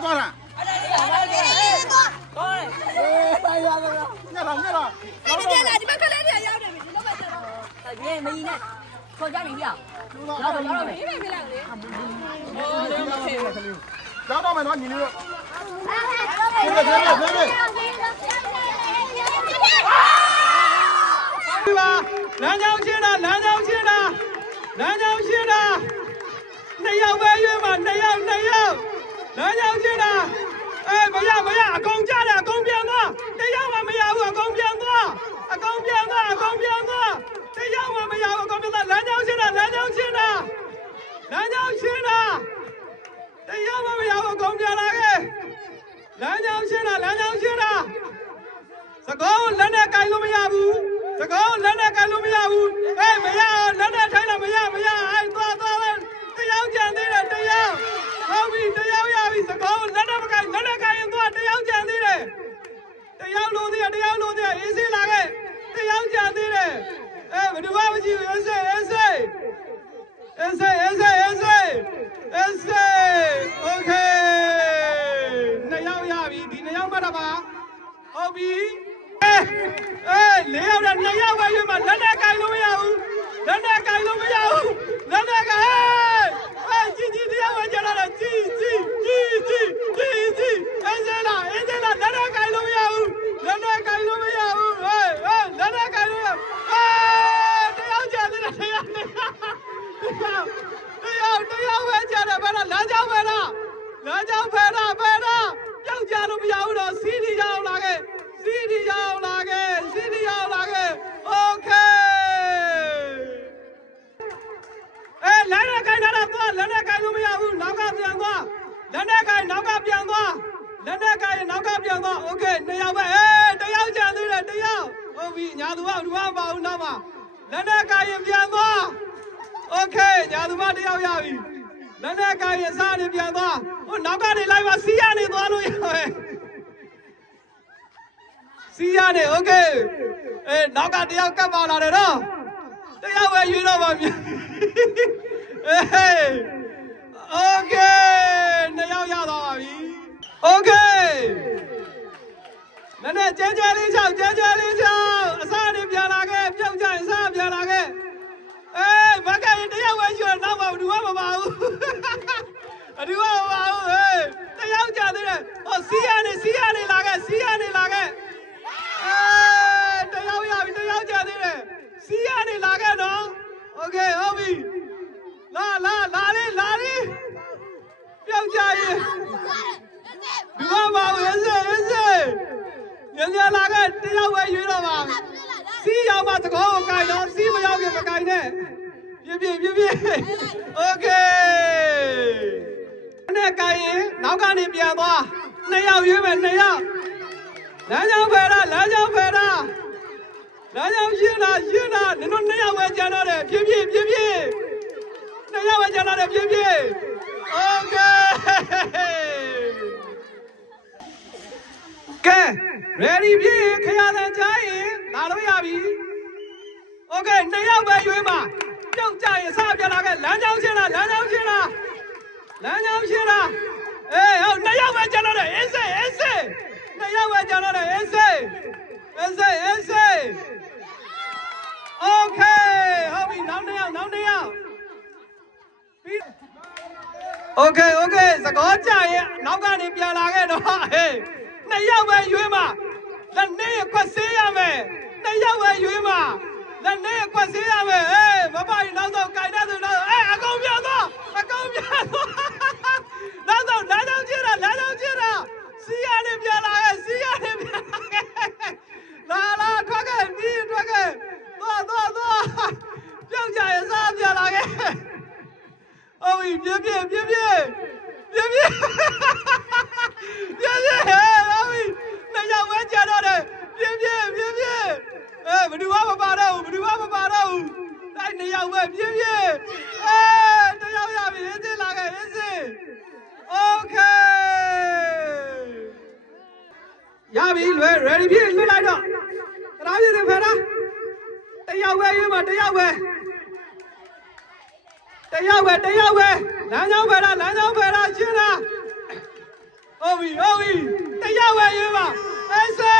多少？哎呀，那了。你别来，你们看来这要的，你老板讲了。别没呢，说家里边，要没来的。要到没拿你的。对吧？南疆去了，你要外援吗？你要，南疆去了。哎，不要，公家的，公平的，你要我没要我公平的，公平的，你要我没要我公平的，南疆去了，你要我没要我公平的个，南疆去了，这个人家盖都没要不，哎，没要，人家拆了没要，哎，多，这要讲的了，这要，好比这要，这个人家不盖，人家盖多，这要讲的了，这要录的，一些那个，这要讲的了，哎，我就忘不记，OK， 那要比，你那要嘛的吧，好比。你要人，你要外援嘛？人家盖都没有，哎，你要外援了，记，哎，人家盖都没有，哎，人家盖都没有，哎，这要讲的了，这要外援的，完了，南疆回来了，要讲都不要了，CD 要哪个？OK。哎，人家盖哪了多？人家盖都没有，脑壳变多。人家盖脑壳变多。OK， 你要不？哎，这要讲的了，这要。我比伢子话，你话把我拿嘛。人家盖也变多。OK， 伢子话这要比。人家盖也啥的变多。我脑壳里来吧，西安的多了要哎。西安的 OK， 哎，脑壳这要干嘛了的呢？这要外援了吧？哎 ，OK， 那要到吧？OK， 那姐姐领枪，啥的别那个，别讲啥别那个，哎，我看这要外援，那我如何把握？哎，这要讲的人，哦，西安的那个。哎，这要讲的嘞，西安的哪个呢 ？OK， 好比，哪里，不要介意，你看吧，也是，人家那个这要外援了吧？西要嘛这个好盖的，西不要给不盖的，别 ，OK， 那盖的，哪个你变多？那要原本那要。南疆回来，行了，你说那要外讲了的，别，那要外讲了的，别 ，OK， ready 别，看下咱家人哪路亚比 ，OK， 那要外援嘛，就家人啥别那个，南疆去了，哎，好，那要外讲了的 ，S。那要外讲了的 ，S。OK， 好比哪样。OK， 这个家人哪个你别那个的话，嘿，那要外援嘛？那你也快谁呀喂？那要外援嘛？那你也快谁呀喂？哎，我把你拿走，改那走，哎，阿公别动，拿走去了。西安的别那个，拉，抓个，多，要讲也啥别那个，哦，别，阿伟，那要我讲到的，别，哎，不对话不把到，哎，你要我别，哎，这要别这那个也是 ，OK。亚比ready 别来着，哪边的快了？这要外援嘛？这要外，南疆快了，行了。ဟုတ်ပြီတရားဝယ်ရေးပါအေးစေ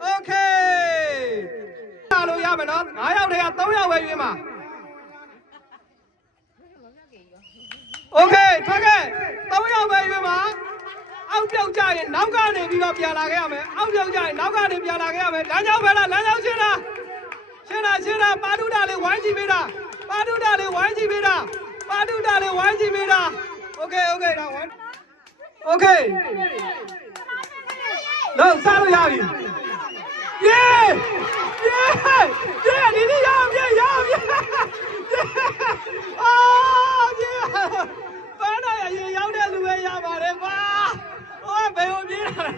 โอเคလာလို့ရမယ်နော်9ယောက်တည်းက3ယောက်ဝယ်ရေးပါโอเคထွက်ခဲ့3ယောက်ပဲရွေးပါအောက်ပြောက်ကြရင်နောက်ကနေပြီးတော့ပြန်လာခဲ့ရမယ်အောက်ပြောက်ကြရင်နောက်ကနေပြန်လာခဲ့ရမယ်လမ်းကြောင်းပဲလားလမ်းကြောင်းရှင်းတာပါတုတာလေးဝိုင်းကြည့်ပေးတာပါတုတာလေးဝိုင်းကြည့်ပေးတာโอเคဒါဝိုင်းโอเคလောက်စားလို့ရပြီယေဒီနေ့ရအောင်အာယေဘာနာရေရောက်တဲ့လူပဲရပါတယ်ကွာဟိုကဘယ်လိုပြေးတာလဲ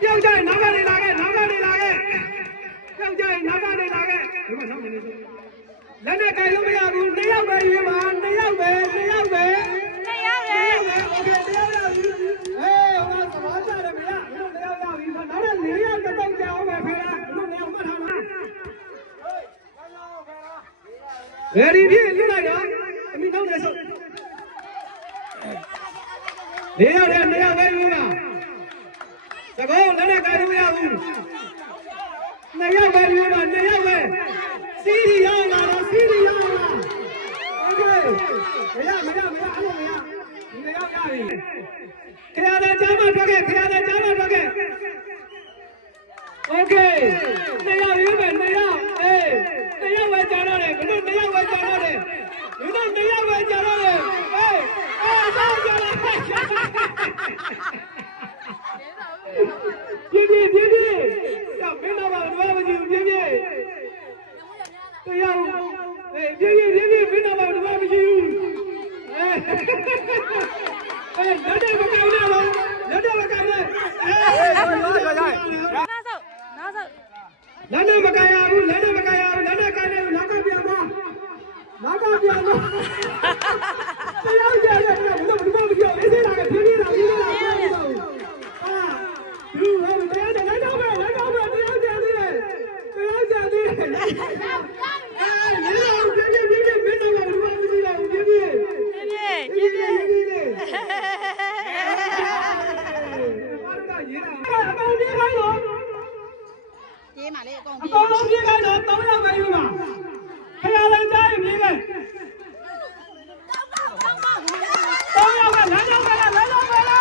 ပြောက်ကြရင်နောက်ကနေလာခဲ့ပြောက်ကြရင်နောက်ကနေလာခဲ့ဒီမှာနောက်နေနေလက်နဲ့ကြိုင်လို့မရဘူး2ယောက်ပဲရွေးပါ2ယောက်ပဲโอเค2ယောက်ရပြီဟေးဟိုကသဘောကျတယ်မရဘူး2ယောက်ရပြီနောက်တော့4ယောက်တော့ကြောက်အောင်ပဲဖေးလားဒီ2ယောက်မှတ်ထားလား Ready ပြည့်လိုက်တော့အမိနောက်နေဆုံး4ယောက်နဲ့2ယောက်ပဲယူပါသကောလည်းနဲ့ကြိုင်လို့မရဘူး2ယောက်ပဲယူပါ2ယောက်ပဲစီးရီရောက်လာတော့စီးရီရောက်လာโอเคမရအဲ့လိုမရဒီ2ယောက်ရပြီခရတဲ့ကြားမှာထွက်ခဲ့โอเค2ယောက်ယူမယ်2ယောက်2ယောက်ပဲကြာတော့တယ်ဘယ်လို2ယောက်ပဲကြာတော့တယ်ဒီတော့2ယောက်ပဲကြာတော့တယ်တော့ကြာလာပြေးကြောက်မင်းတော့ဘာလို့မကြည့်ဘူးပြေးတရားပြေးမင်းတော့ဘာလို့မကြည့်ဘူးလက်တွေမကောင်းတော့လက်တွေမကောင်းနဲ့လက်နဲ့မကင်ရဘူးလက်နဲ့ကင်နေနောက်ကပြန်သွားတရားကြရတယ်ဘယ်လိုမပြောအေးသေးလားပြေးလာဘူးလူဟောတရားကြလိုက်တော့ပဲတရားကြသေးတယ်ပြေးมาလေအကုန် အကုန်လုံးပြေးခိုင်းတော့3ယောက်ပဲယူပါခရလည်းကြားရင်ပြေးခဲ့3ယောက်ကလမ်းကြောင်းပဲလားဘာလို့ပြေးလာ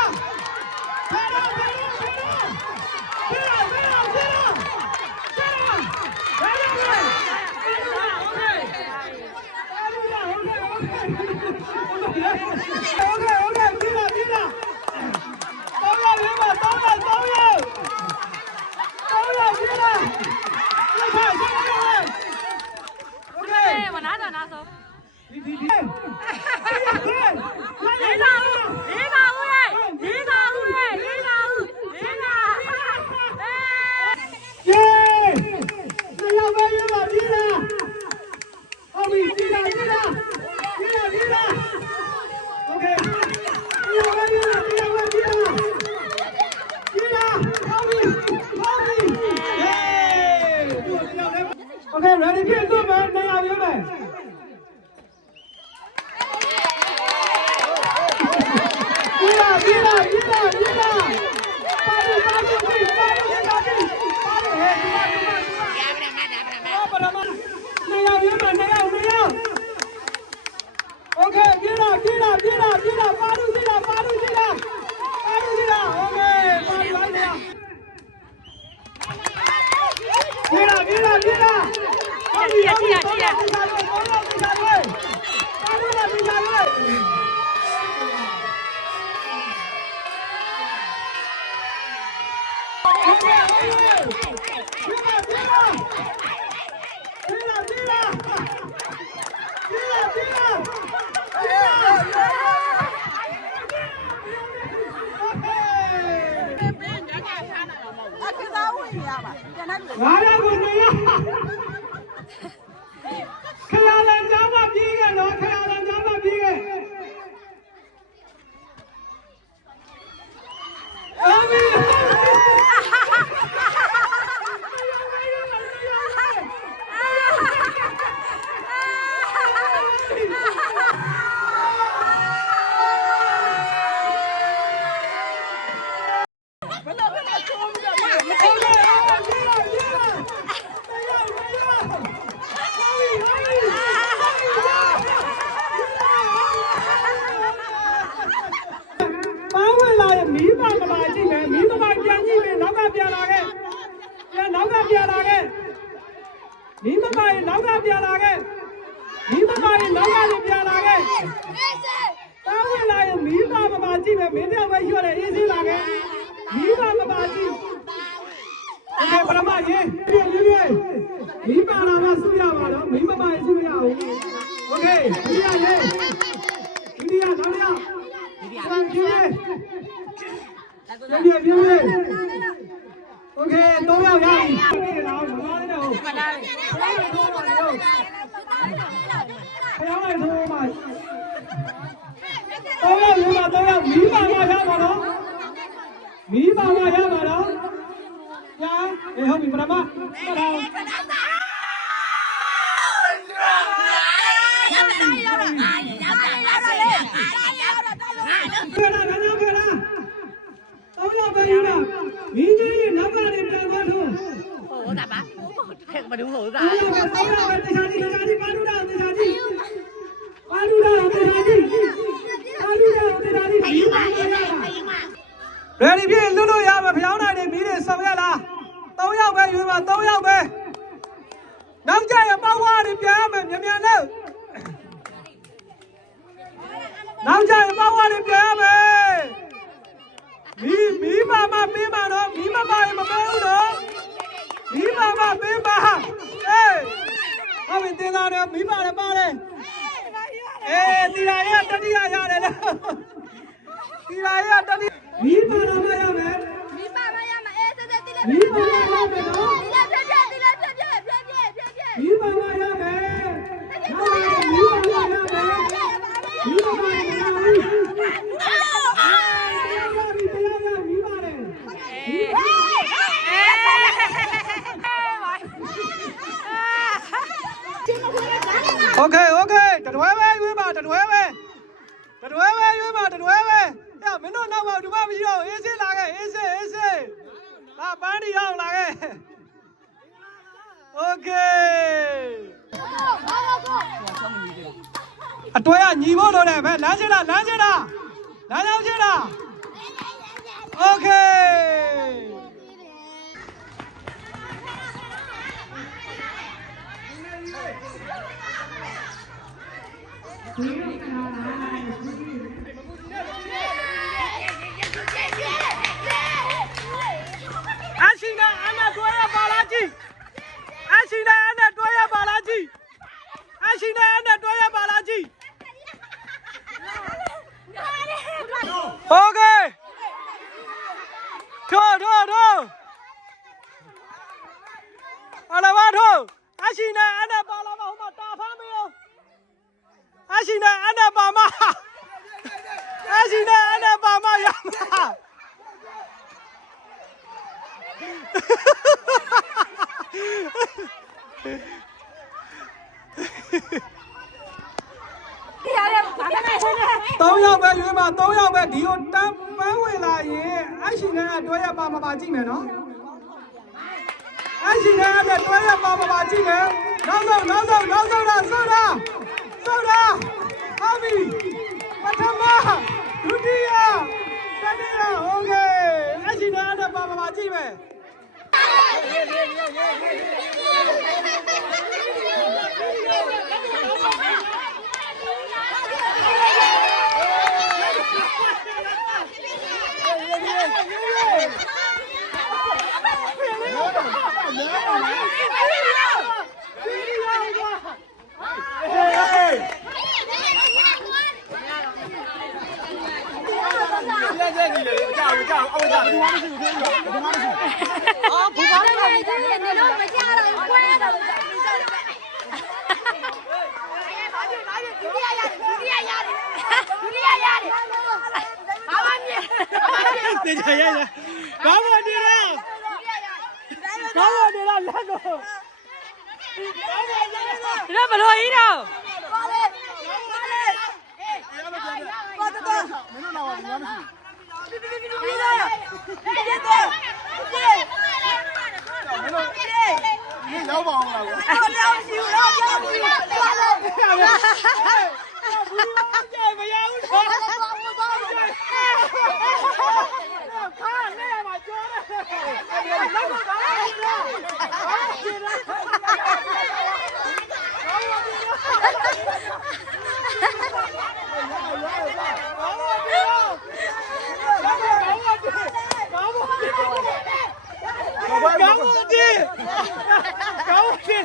Okay, ready? Get good, man. Now, you man. Get up. Okay, get up. Paru, get up. Okay, paru right now. Get up. ပြန်လာခဲ့မီးမမရေနောက်ကပြန်လာခဲ့မီးမမရေနောက်ကလည်းပြန်လာခဲ့တောင်းဝင်လာရင်မီးမမကြည့်ပဲမင်းတို့ပဲရွှေ့တယ်အေးစေးလာခဲ့မီးမကြည့်โอเคပရမရေပြည့်မီးပါလာမှစုရပါတော့မီးမမရေစုရအောင်โอเคဒီရရေဒီရနောက်ရဒီရโอเคတော့ရပြီဒီတော့မတော်နေတော့ခဏလေးခဏလေးထိုးပါတော့ခဏလေးထိုးပါတော့ရမီးပါမရပါတော့မီးပါမရပါတော့ညာအေးဟုတ်ပြီပရမမင်းကြီးရဲ့နောက်ကနေပြန်သွားတော့ဟိုဒါပါမဒူးဟိုသားတရားကြီးပါလူတာတရားကြီးပါလူတာတရားကြီးဒီပါရယ်ဒီပြည့်လွတ်လို့ရမှာဖျောင်းနိုင်နေမီးတွေဆောင်ရလား3ယောက်ပဲရွေးပါ3ယောက်ပဲနောက်ကြရပေါက်ဝါးတွေပြန်ရမယ်မြန်နဲ့နောက်ကြရပေါက်ဝါးတွေပြန်ရမယ်မီးမမပေးပါတော့မီးမပါရင်မပေးဘူးတော့မီးမမပေးပါအေးဟုတ်ပြီတင်သားတယ်မီးပါတယ်အေးတီလာရတတိယရတယ်လို့တီလာရတတိမီးပါတော့မရမယ်မီးပါမရမအေးတက်တိလက် မီးပါရမယ်နော်တိလက်ပြမီးပါမရမယ်မီးပါရမယ်မီးပါရမယ်โอเคတတွဲပဲရွေးပါတတွဲပဲရွေးပါတတွဲပဲညမင်းတို့နောက်မှာဒီမမရှိတော့အေးစေးလာခဲ့အေးစေးလာပန်းဒီအောင်လာခဲ့โอเคအတွဲကညီဖို့လို့တယ်ပဲလမ်းချတာလမ်းရောက်ချတာโอเค阿信呢？俺那多少巴拉鸡？阿信呢？俺那多少巴拉鸡？阿信呢？俺那多少巴拉鸡 ？OK， 拖，阿拉巴拖，阿信呢？俺那巴拉巴好嘛？打发没有？阿信呢？俺那爸妈，阿信呢？俺那爸妈养嘛？3ယောက်ပဲရွေးပါ3ယောက်ပဲဒီကိုတန်းပန်းဝင်လာရင်အရှင်နဲ့တွဲရပါမပါကြည့်မယ်နော်အရှင်နဲ့တွဲရပါမပါကြည့်မယ်နောက်ဆုံးတာဟုတ်ပြီပထမဒုတိယတတိယโอเคအရှင်နဲ့ပါမပါကြည့်မယ်တင်ကြရရဘာလို့ဒီလဲလက်ကိုရမလို့ဤတော့မင်းတို့လာပါဘာမရှိပြီးတော့ဒီလောက်ပါအောင်လားကိုရောက်ရှိဘူးရောက်ရှိဘူးဘူးကြမရဘူးတော့ခါနဲ့မှာကြောတယ် ဘူးဒီကောင်းပြီ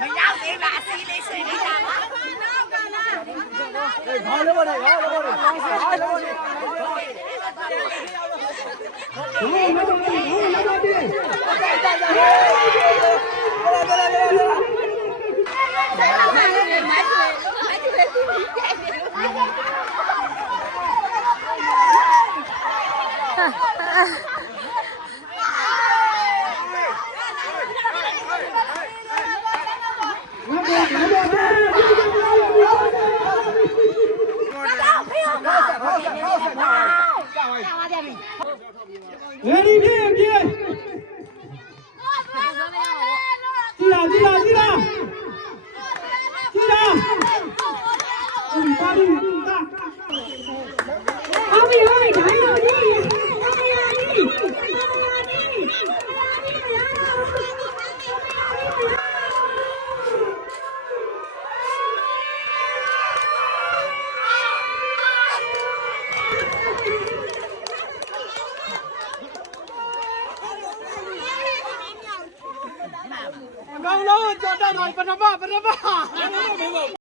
မရောက်သေးပါအစီးလေးဆွေးနေတာပါ 好，来过来，好，来过来，好，来过来。 Ready ပြေးပြေးကြည့်လားကြည့်လားကြည့်လားကြည့်လားဒီပါရီတာအမေဟိုင်းခိုင်းလို့ဒီကောင်းလုံးကြောက်တော့ပထမ